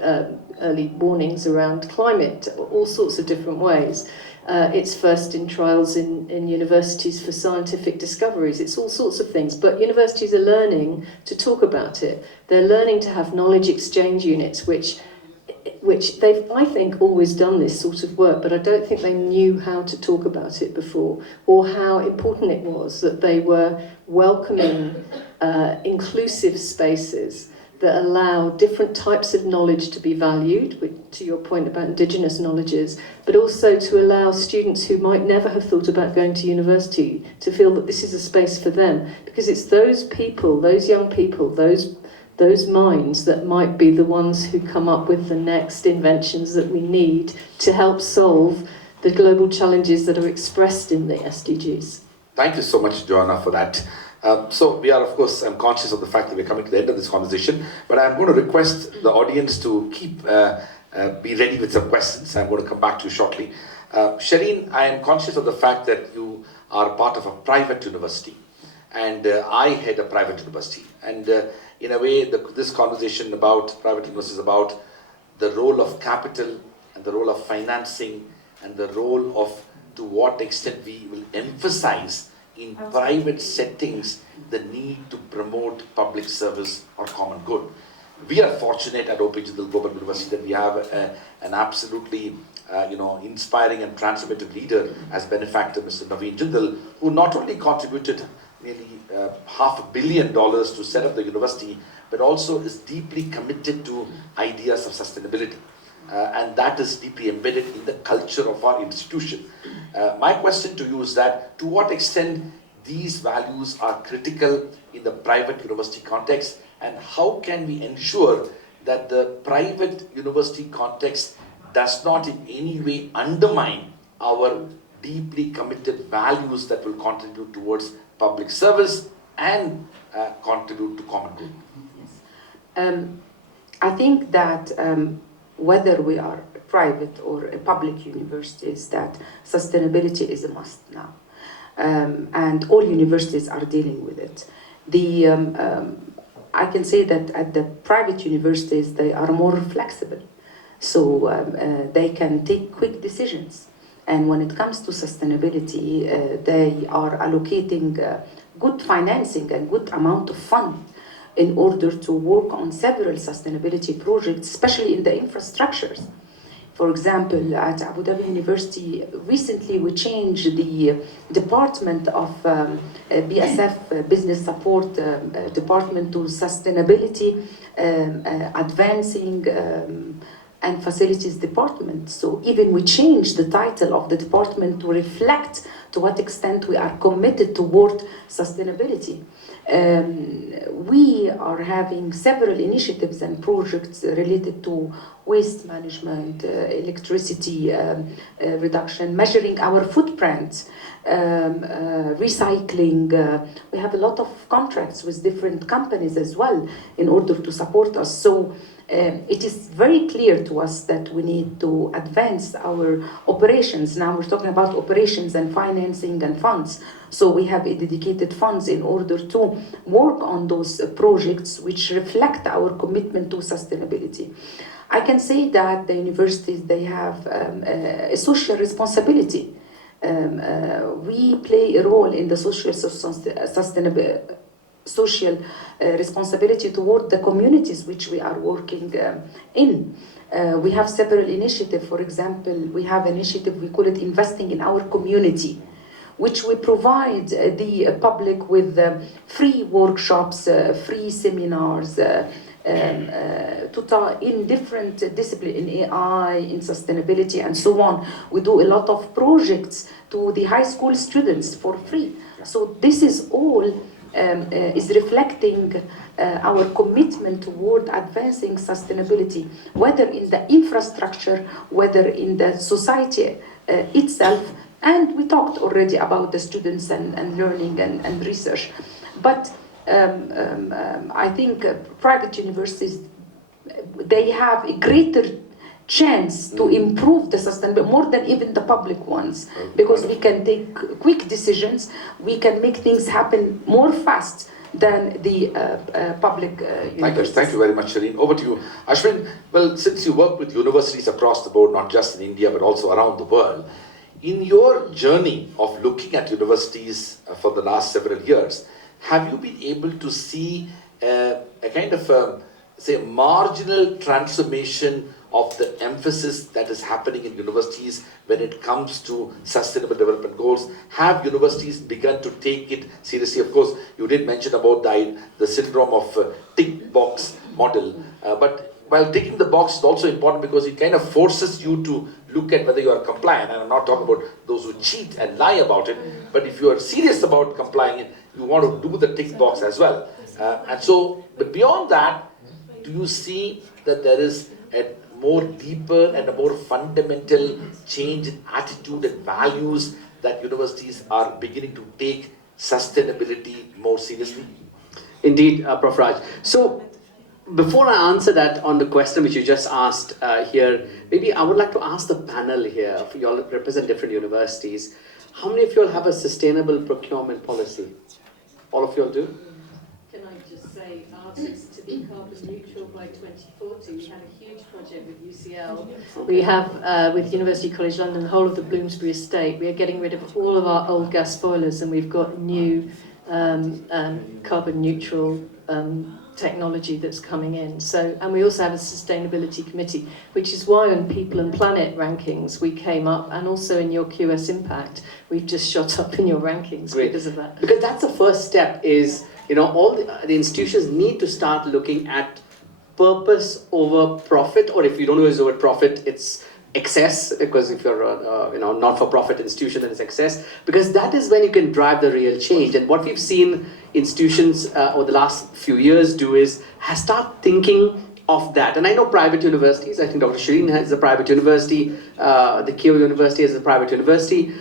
warnings around climate, all sorts of different ways. It's first in trials in universities for scientific discoveries. It's all sorts of things. But universities are learning to talk about it. They're learning to have knowledge exchange units, which they've, I think, always done this sort of work, but I don't think they knew how to talk about it before, or how important it was that they were welcoming inclusive spaces that allow different types of knowledge to be valued, to your point about indigenous knowledges, but also to allow students who might never have thought about going to university to feel that this is a space for them, because it's those people, those young people, those minds that might be the ones who come up with the next inventions that we need to help solve the global challenges that are expressed in the SDGs. Thank you so much, Joanna, for that. So we are, of course, I'm conscious of the fact that we're coming to the end of this conversation, but I'm going to request the audience to be ready with some questions. I'm going to come back to you shortly. Shireen, I am conscious of the fact that you are part of a private university, and I head a private university. And in a way, this conversation about private universities is about the role of capital and the role of financing and the role of to what extent we will emphasize in private settings the need to promote public service or common good. We are fortunate at Open Jindal Global University that we have an absolutely inspiring and transformative leader as benefactor, Mr. Naveen Jindal, who not only contributed nearly $500 million to set up the university, but also is deeply committed to ideas of sustainability. And that is deeply embedded in the culture of our institution. My question to you is that, to what extent these values are critical in the private university context, and how can we ensure that the private university context does not in any way undermine our deeply committed values that will contribute towards public service and contribute to common good? I think that whether we are private or a public universities, that sustainability is a must now. And all universities are dealing with it. I can say that at the private universities, they are more flexible. So they can take quick decisions. And when it comes to sustainability, they are allocating good financing and good amount of fund in order to work on several sustainability projects, especially in the infrastructures. For example, at Abu Dhabi University, recently we changed the department of BSF, Business Support Department, to Sustainability, Advancing and Facilities Department. So even we changed the title of the department to reflect to what extent we are committed toward sustainability. We are having several initiatives and projects related to waste management, electricity reduction, measuring our footprint, recycling. We have a lot of contracts with different companies as well in order to support us. So it is very clear to us that we need to advance our operations. Now we're talking about operations and financing and funds. So we have a dedicated funds in order to work on those projects which reflect our commitment to sustainability. I can say that the universities, they have a social responsibility. We play a role in the social responsibility toward the communities which we are working in. We have several initiatives. For example, we have an initiative, we call it Investing in Our Community, which we provide the public with free workshops, free seminars, in different disciplines, in AI, in sustainability, and so on. We do a lot of projects to the high school students for free. So this is all is reflecting our commitment toward advancing sustainability, whether in the infrastructure, whether in the society itself, And we talked already about the students and learning and research. But I think private universities, they have a greater chance to improve the sustainability more than even the public ones, because we can take quick decisions, we can make things happen more fast than the public universities. Thank you very much, Shireen. Over to you. Ashwin, well, since you work with universities across the board, not just in India, but also around the world, in your journey of looking at universities for the last several years, have you been able to see a kind of, say, marginal transformation of the emphasis that is happening in universities when it comes to sustainable development goals? Have universities begun to take it seriously? Of course, you did mention about the syndrome of tick box model, but while ticking the box is also important because it kind of forces you to look at whether you are compliant. And I'm not talking about those who cheat and lie about it, but if you are serious about complying, you want to do the tick box as well. And so, but beyond that, do you see that there is a more deeper and a more fundamental change in attitude and values that universities are beginning to take sustainability more seriously? Indeed, Prof. Raj. So, before I answer that on the question which you just asked here, maybe I would like to ask the panel here, you all represent different universities, how many of you all have a sustainable procurement policy? All of you all do? Can I just say, ours is to be carbon neutral by 2040. We had a huge project with UCL. We have, with University College London, the whole of the Bloomsbury estate. We are getting rid of all of our old gas boilers, and we've got new carbon neutral technology that's coming in. So, and we also have a sustainability committee, which is why on People and Planet rankings we came up, and also in your QS Impact, we've just shot up in your rankings. Great. Because of that. Because that's the first step is, you know, all the institutions need to start looking at purpose over profit, or if you don't use the word profit, it's excess, because if you're a not-for-profit institution, then it's excess, because that is when you can drive the real change. And what we've seen institutions over the last few years do is start thinking of that. And I know private universities, I think Dr. Shireen has a private university, the Keio University has a private university,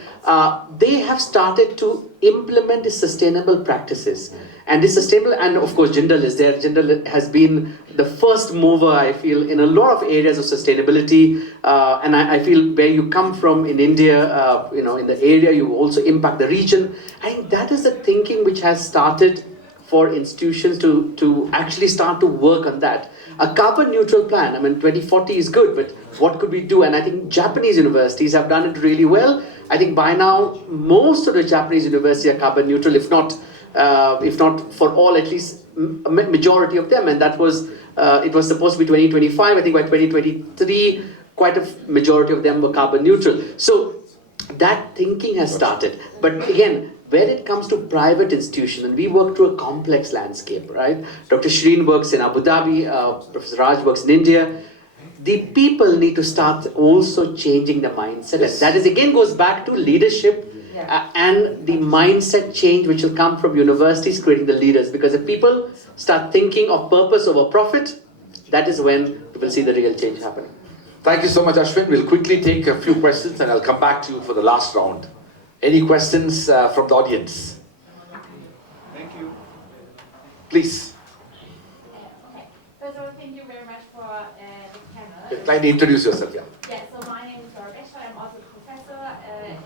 they have started to implement the sustainable practices. And this sustainable, and of course Jindal is there. Jindal has been the first mover, I feel, in a lot of areas of sustainability. And I feel where you come from in India, in the area, you also impact the region. I think that is the thinking which has started for institutions to actually start to work on that. A carbon neutral plan, I mean 2040 is good, but what could we do? And I think Japanese universities have done it really well. I think by now, most of the Japanese universities are carbon neutral, if not for all, at least a majority of them. And that was, it was supposed to be 2025. I think by 2023, quite a majority of them were carbon neutral. So that thinking has started. But again, when it comes to private institutions, and we work through a complex landscape, right? Dr. Shireen works in Abu Dhabi, Professor Raj works in India. The people need to start also changing the mindset. Yes. That is, again, goes back to leadership. And the mindset change which will come from universities creating the leaders, because if people start thinking of purpose over profit, that is when we will see the real change happening. Thank you so much, Ashwin. We'll quickly take a few questions and I'll come back to you for the last round. Any questions from the audience? Thank you. Please. Okay. First of all, thank you very much for the panel. Kindly introduce yourself, yeah. Yeah, so my name is Laura Bechler. I'm also a professor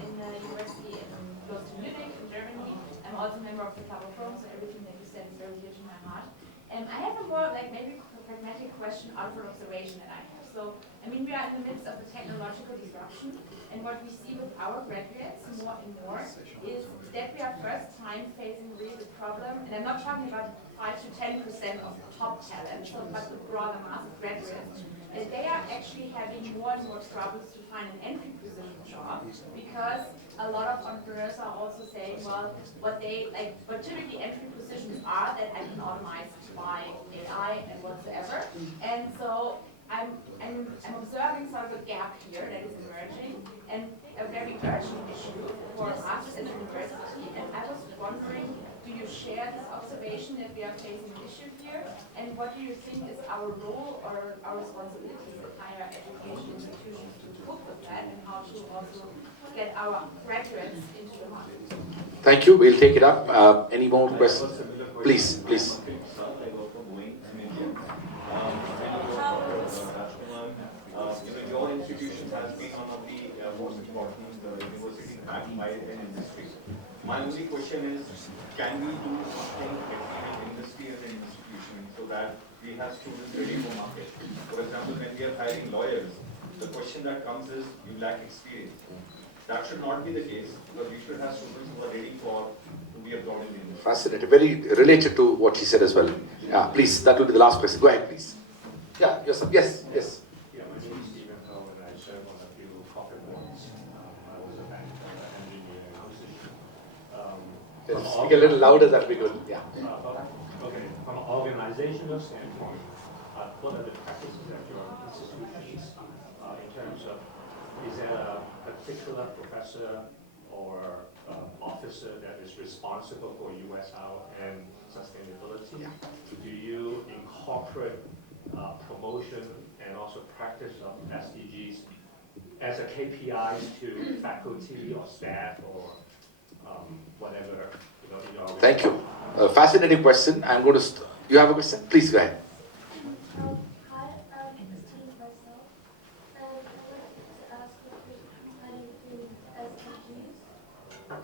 in the university close to Munich in Germany. I'm also a member of the Club of Rome, so everything that you said is very dear to my heart. I have a more maybe pragmatic question out of an observation that I have. So, I mean, we are in the midst of a technological disruption, and what we see with our graduates more and more is that we are first time facing really the problem, and I'm not talking about 5 to 10% of top talent, but the broader mass of graduates. They are actually having more and more troubles to find an entry position job, because a lot of entrepreneurs are also saying, well, what typically entry positions are that I can automate by AI and whatsoever. And so I'm observing sort of a gap here that is emerging, and a very urgent issue for us as a university. And I was wondering do you share this observation that we are facing an issue here? And what do you think is our role or our responsibilities in higher education institutions to cope with that, and how to also get our graduates into the market? Thank you. We'll take it up. Any more questions? Please, please. Your institution has been one of the most important universities backed by an industry. My only question is, can we do something between industry and the institution so that we have students ready for market? For example, when we are hiring lawyers, the question that comes is, you lack experience. That should not be the case, because we should have students who are ready to be absorbed in the industry. Fascinating. Very related to what she said as well. Yeah, please, that will be the last question. Go ahead, please. Yeah, yourself. Yes, yes. Yeah, my name is Stephen Ho, and I serve on a few corporate boards. I was a bank engineering position. Speak a little louder, that'll be good. Yeah. Okay, from an organizational standpoint, what are the practices at your institutions in terms of, is there a particular professor or officer that is responsible for USR and sustainability? Yeah. Do you incorporate promotion and also practice of SDGs as a KPIs to faculty or staff or whatever, in your Thank you. Fascinating question. I'm going to. You have a question? Please go ahead. Hi, I'm Steve myself, and I wanted to ask if you had anything SDGs and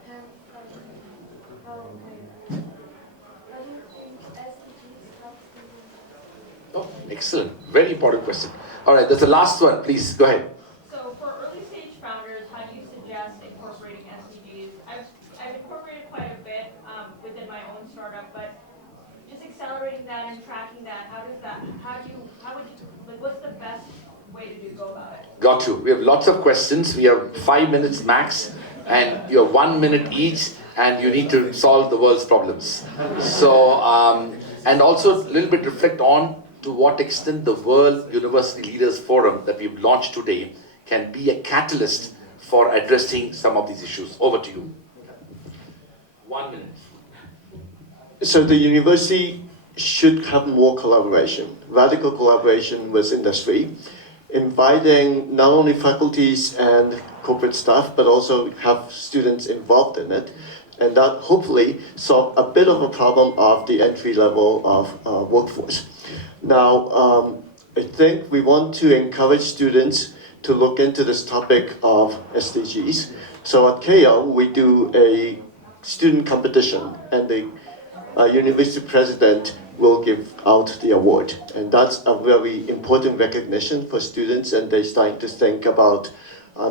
how do you think SDGs helps the Oh, excellent. Very important question. All right, there's the last one. Please go ahead. So for early stage founders, how do you suggest incorporating SDGs? I've incorporated quite a bit within my own startup, but just accelerating that and tracking that, what's the best way to go about it? Got you. We have lots of questions. We have 5 minutes max, and you have 1 minute each, and you need to solve the world's problems. So, and also a little bit reflect on to what extent the World University Leaders Forum that we've launched today can be a catalyst for addressing some of these issues. Over to you. 1 minute. So the university should have more collaboration, radical collaboration with industry, inviting not only faculties and corporate staff, but also have students involved in it. And that hopefully solve a bit of a problem of the entry level of workforce. Now, I think we want to encourage students to look into this topic of SDGs. So at KL, we do a student competition, and the university president will give out the award. And that's a very important recognition for students, and they're starting to think about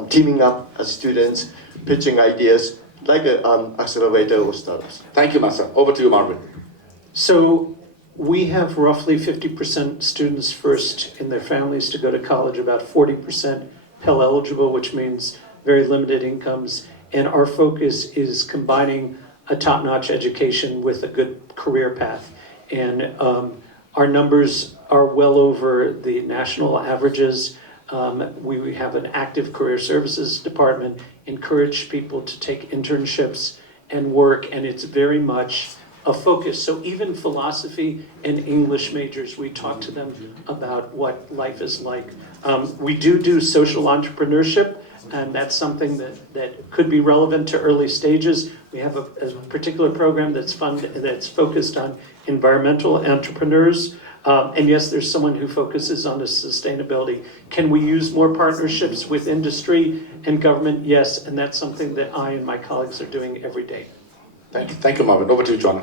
teaming up as students, pitching ideas, like an accelerator or startups. Thank you, Masa. Over to you, Marvin. So we have roughly 50% students first in their families to go to college, about 40% Pell eligible, which means very limited incomes. And our focus is combining a top-notch education with a good career path. And our numbers are well over the national averages. We have an active career services department, encourage people to take internships and work, and it's very much a focus. So even philosophy and English majors, we talk to them about what life is like. We do social entrepreneurship, and that's something that could be relevant to early stages. We have a particular program that's focused on environmental entrepreneurs. And yes, there's someone who focuses on the sustainability. Can we use more partnerships with industry and government? Yes, and that's something that I and my colleagues are doing every day. Thank you, Marvin. Over to you, Joanna.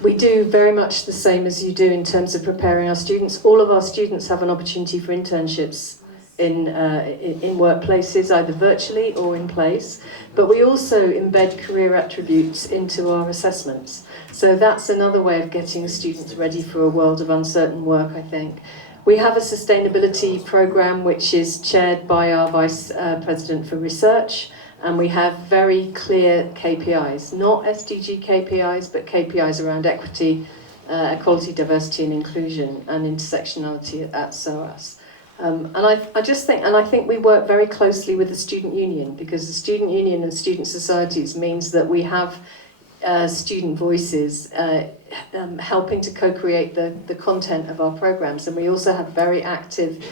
We do very much the same as you do in terms of preparing our students. All of our students have an opportunity for internships in workplaces, either virtually or in place. But we also embed career attributes into our assessments. So that's another way of getting students ready for a world of uncertain work, I think. We have a sustainability program which is chaired by our Vice President for Research, and we have very clear KPIs, not SDG KPIs, but KPIs around equity, equality, diversity and inclusion, and intersectionality at SOAS. And I think we work very closely with the student union, because the student union and student societies means that we have student voices, helping to co-create the content of our programs. And we also have very active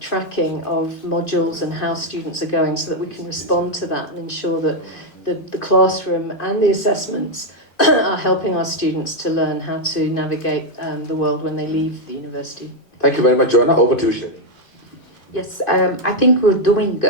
tracking of modules and how students are going so that we can respond to that and ensure that the classroom and the assessments are helping our students to learn how to navigate the world when they leave the university. Thank you very much, Joanna. Over to you, Sherry. Yes, I think we're doing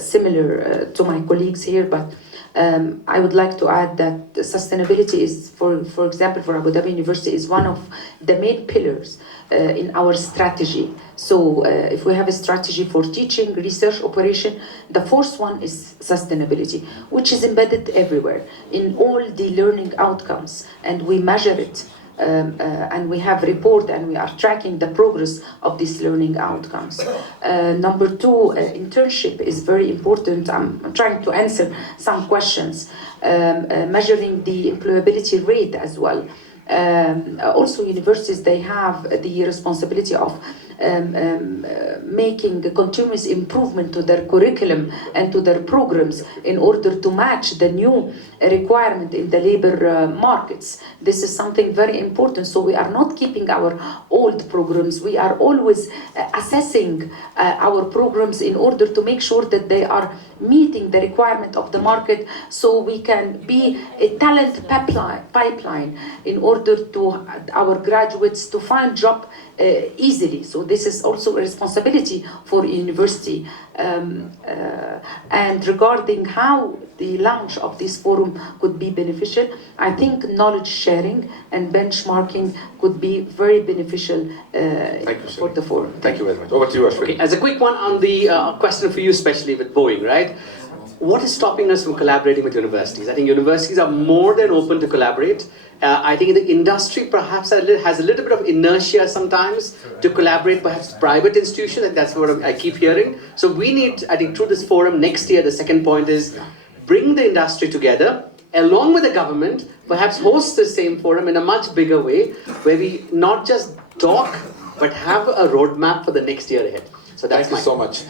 similar to my colleagues here, but I would like to add that sustainability is, for example, for Abu Dhabi University, is one of the main pillars in our strategy. So if we have a strategy for teaching, research, operation, the fourth one is sustainability, which is embedded everywhere in all the learning outcomes, and we measure it. And we have report and we are tracking the progress of these learning outcomes. Number two, internship is very important. I'm trying to answer some questions, measuring the employability rate as well. Also, universities, they have the responsibility of making a continuous improvement to their curriculum and to their programs in order to match the new requirement in the labor markets. This is something very important. So we are not keeping our old programs. We are always assessing our programs in order to make sure that they are meeting the requirement of the market, so we can be a talent pipeline in order to our graduates to find job easily. So this is also a responsibility for university. And regarding how the launch of this forum could be beneficial, I think knowledge sharing and benchmarking could be very beneficial for the forum. Thank you very much. Over to you, Ashwin. Okay, as a quick one on the question for you, especially with Boeing, right? What is stopping us from collaborating with universities? I think universities are more than open to collaborate. I think the industry perhaps has a little bit of inertia sometimes to collaborate, perhaps private institutions, and that's what I keep hearing. So we need, I think, through this forum next year, the second point is bring the industry together, along with the government, perhaps host the same forum in a much bigger way, where we not just talk, but have a roadmap for the next year ahead. So that's Thank you so much.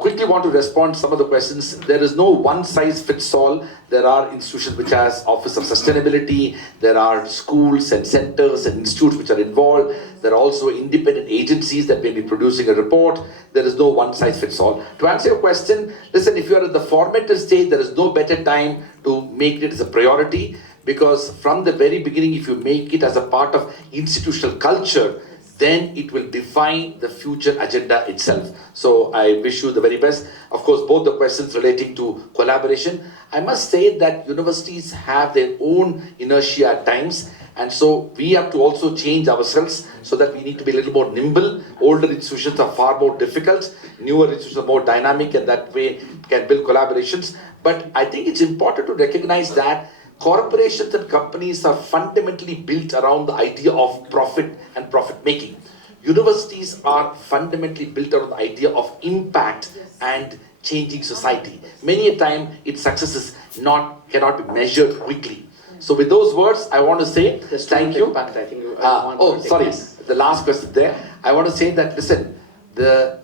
Quickly want to respond to some of the questions. There is no one size fits all. There are institutions which has Office of Sustainability. There are schools and centers and institutes which are involved. There are also independent agencies that may be producing a report. There is no one size fits all. To answer your question, listen, if you are at the formative stage, there is no better time to make it as a priority, because from the very beginning, if you make it as a part of institutional culture, then it will define the future agenda itself. So I wish you the very best. Of course, both the questions relating to collaboration, I must say that universities have their own inertia at times, and so we have to also change ourselves so that we need to be a little more nimble. Older institutions are far more difficult, newer institutions are more dynamic, and that way can build collaborations. But I think it's important to recognize that corporations and companies are fundamentally built around the idea of profit and profit making. Universities are fundamentally built around the idea of impact and changing society. Many a time its success cannot be measured quickly. So with those words, I want to say thank you. Impact, I think the last question there. I want to say that, listen, the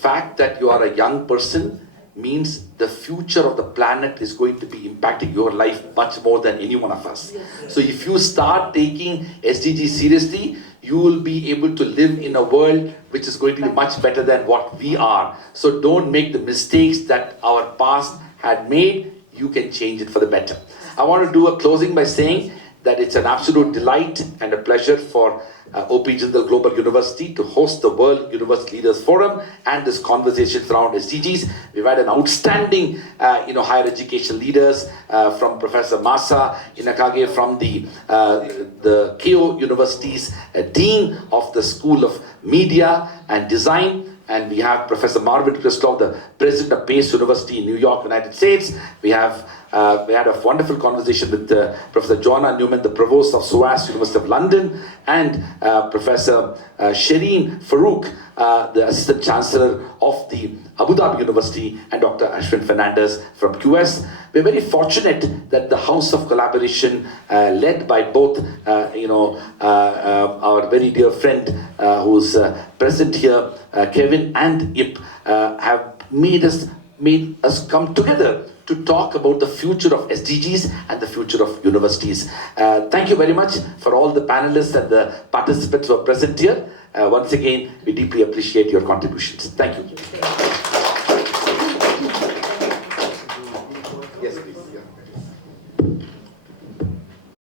fact that you are a young person means the future of the planet is going to be impacting your life much more than any one of us. So if you start taking SDGs seriously, you will be able to live in a world which is going to be much better than what we are. So don't make the mistakes that our past had made. You can change it for the better. I want to do a closing by saying that it's an absolute delight and a pleasure for OP Jindal Global University to host the World University Leaders Forum and this conversation around SDGs. We've had an outstanding, higher education leaders from Professor Masa Inakage from the Keio University's Dean of the School of Media and Design. And we have Professor Marvin Christoph, the President of Pace University in New York, United States. We had a wonderful conversation with Professor Joanna Newman, the Provost of SOAS, University of London, and Professor Shireen Farouk, the Assistant Chancellor of the Abu Dhabi University, and Dr. Ashwin Fernandez from QS. We're very fortunate that the House of Collaboration, led by both, our very dear friend who's present here, Kevin and Ip, have made us come together to talk about the future of SDGs and the future of universities. Thank you very much for all the panelists and the participants who are present here. Once again, we deeply appreciate your contributions. Thank you.